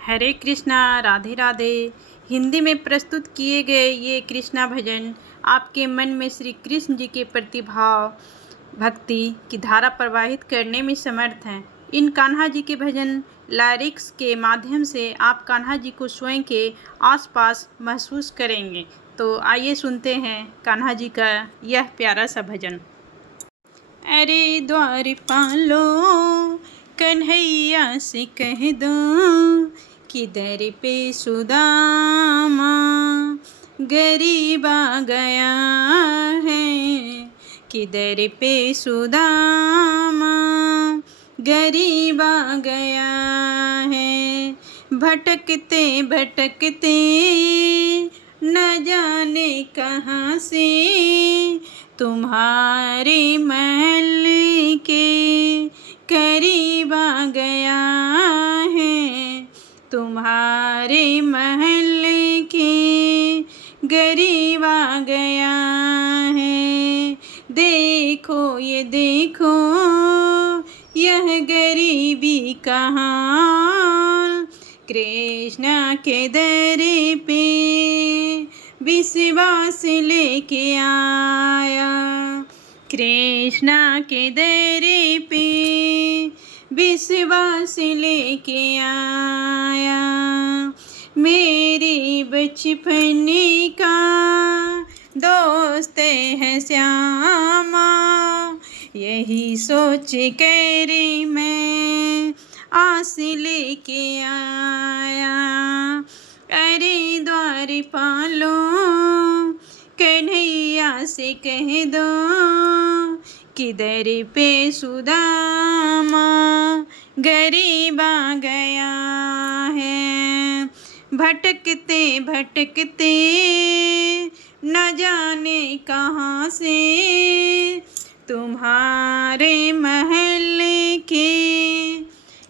हरे कृष्णा, राधे राधे। हिंदी में प्रस्तुत किए गए ये कृष्णा भजन आपके मन में श्री कृष्ण जी के प्रति भाव भक्ति की धारा प्रवाहित करने में समर्थ हैं। इन कान्हा जी के भजन लारिक्स के माध्यम से आप कान्हा जी को स्वयं के आसपास महसूस करेंगे। तो आइए सुनते हैं कान्हा जी का यह प्यारा सा भजन। अरे द्वारपालो कन्हैया से कह दो कि दर पे सुदामा गरीब आ गया है, कि दर पे सुदामा गरीब आ गया है। भटकते भटकते न जाने कहाँ से तुम्हारे महल के करीब आ गया है, तुम्हारे महल के करीब आ गया है। देखो ये देखो यह गरीबी का हाल, कृष्णा के दर पे विश्वास लेके आया, कृष्णा के दर पे विश्वास लेके आया। मेरी बचपन का दोस्त है श्यामा, यही सोच कर मैं आस लेके आया। अरे द्वारपालो कन्हैया से कह दो कि दर पे सुदामा गरीब आ गया है। भटकते भटकते न जाने कहाँ से तुम्हारे महल के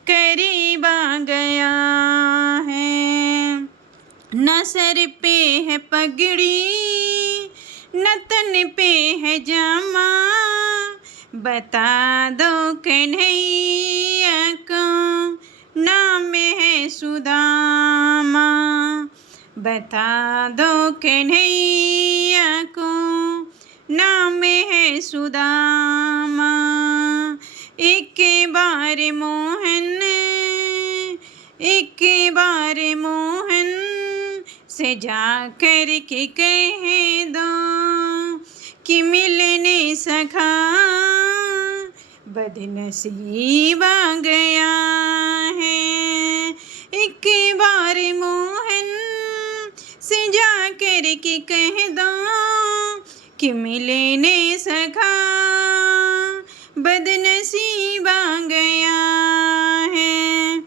करीब आ गया है। न सर पे है पगड़ी न तन पे है जामा, बता दो कन्हैया को नाम है सुदामा, बता दो कन्हैया को नाम है सुदामा। एक बार मोहन एक बार मोहन से जाकर के कह दो कि मिलने सखा बदनसीब आ गया है। एक बार मोहन से जाकर के कह दो कि मिलने सखा बदनसीब आ गया है।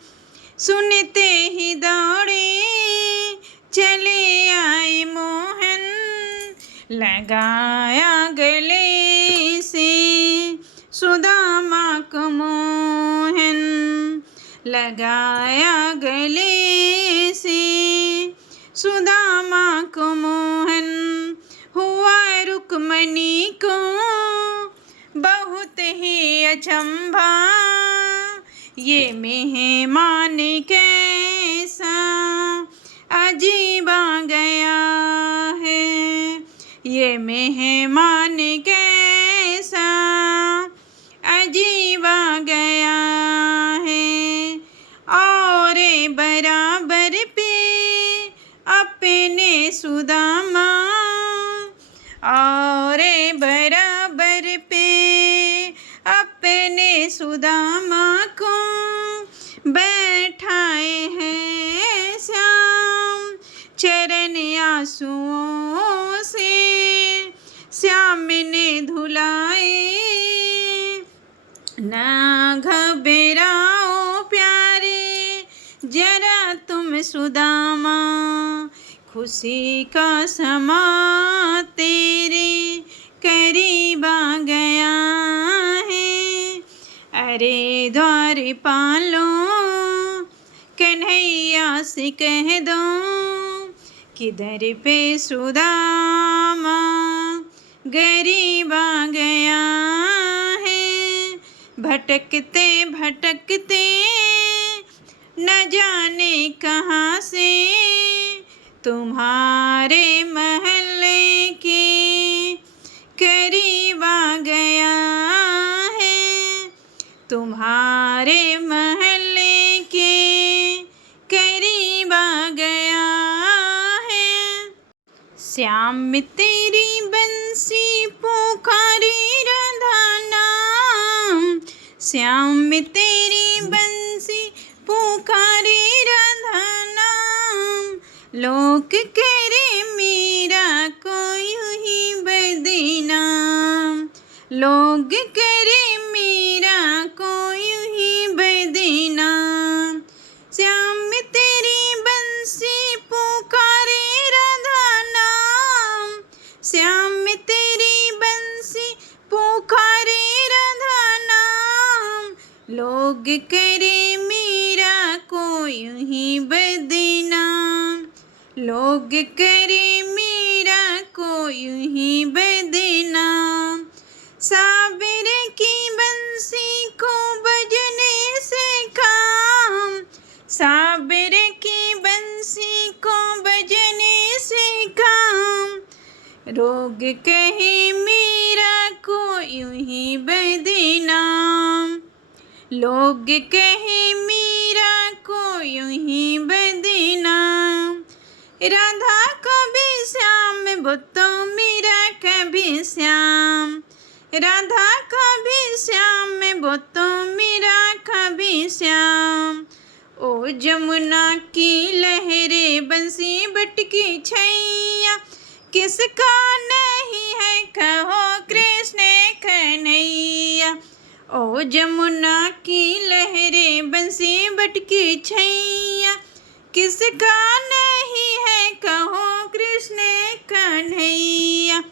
सुनते ही दौड़े चले आए मोहन, लगाया गले से सुदामा को मोहन, लगाया गले से सुदामा को मोहन। हुआ रुक्मणी को बहुत ही अचंभा, ये मेहमान कैसा अजीब आ गया है, ये मेहमान कैसा अजीब आ गया है। और बराबर पे अपने सुदामा, और बराबर पे अपने सुदामा को बैठाए हैं श्याम चरण आंसुओं से, श्याम ने धुलाए। ना घबराओ प्यारे जरा तुम सुदामा, खुशी का समा तेरे करीब आ गया है। अरे द्वारपालो कन्हैया से कह दो कि दर पे सुदामा गरीब आ गया है। भटकते भटकते न जाने कहाँ श्याम में तेरी बंसी पुकारे राधा नाम, श्याम में तेरी बंसी पुकारे राधा नाम। लोक करे मेरा कोई ही बदनाम, लोग करे मेरा कोई ही बदनाम। श्याम में तेरी बंसी पुकारे राधा नाम, श्याम में तेरी बंसी पुकारे राधा नाम। लोग करे मेरा कोई ही बदनाम, लोग करे मेरा कोई ही बदनाम। साबिर की बंसी को बजने से काम, साबिर की बंसी को बजने से काम। लोग कहे मेरा कोई ही बदनाम, लोग कहे मेरा कोई ही बदनाम। राधा कभी श्याम वो तो मेरा कभी श्याम, राधा कभी श्याम वो तो मेरा कभी श्याम। ओ जमुना की लहरे बंसी बटकी छैया, किसका नहीं है कहो कृष्ण कन्हैया। ओ जमुना की लहरे बंसी बटकी छैया, किसका नहीं है कहो कृष्ण कन्हैया।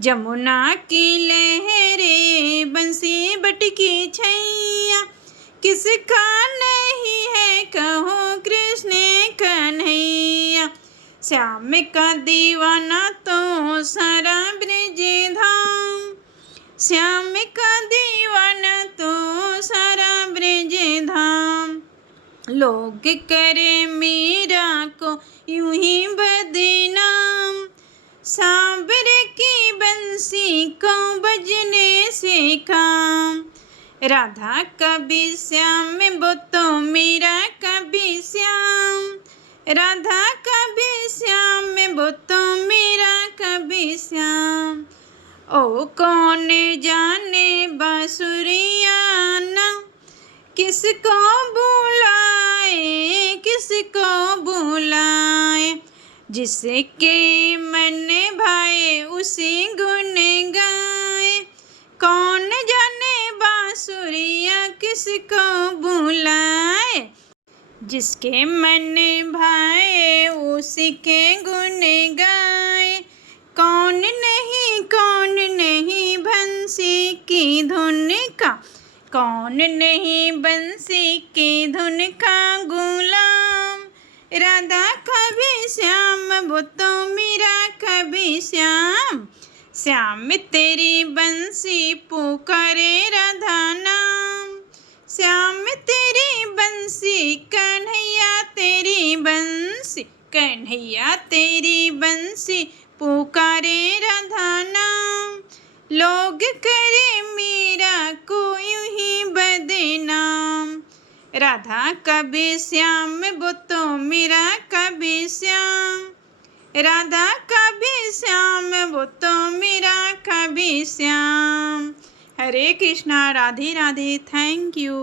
जमुना की लहरे बंसी बटकी छैया, किसका नहीं है कहो कृष्ण कन्हैया। श्याम का दीवाना तो सारा ब्रज धाम, श्याम का दीवाना तो सारा ब्रज धाम। लोग करे मेरा को यूं ही बदनाम, सांबर की बंसी को बजने से काम। राधा कभी श्याम वो तो मेरा कभी श्याम, राधा कभी श्याम वो तो मेरा कभी श्याम। ओ कौन जाने बांसुरिया ना, किसको बुलाए किसको बुलाए। जिसके मन भाए उसी गुण गाए, कौन जाने बांसुरिया किसको बुलाए। जिसके मन भाए उसी के गुण गाए, कौन नहीं बंसी की धुन का, कौन नहीं बंसी की धुन का गुलाम। राधा कभी श्याम वो तो मेरा कभी श्याम, श्याम में तेरी बंसी पुकारे राधा नाम, श्याम में तेरी बंसी कन्हैया तेरी बंसी, कन्हैया तेरी बंसी पुकारे राधा नाम। लोग करे मेरा कोई ही बदनाम, राधा कभी श्याम वो तो मेरा कभी श्याम, राधा कभी श्याम वो तो मेरा कभी श्याम। हरे कृष्णा, राधे राधे। Thank you.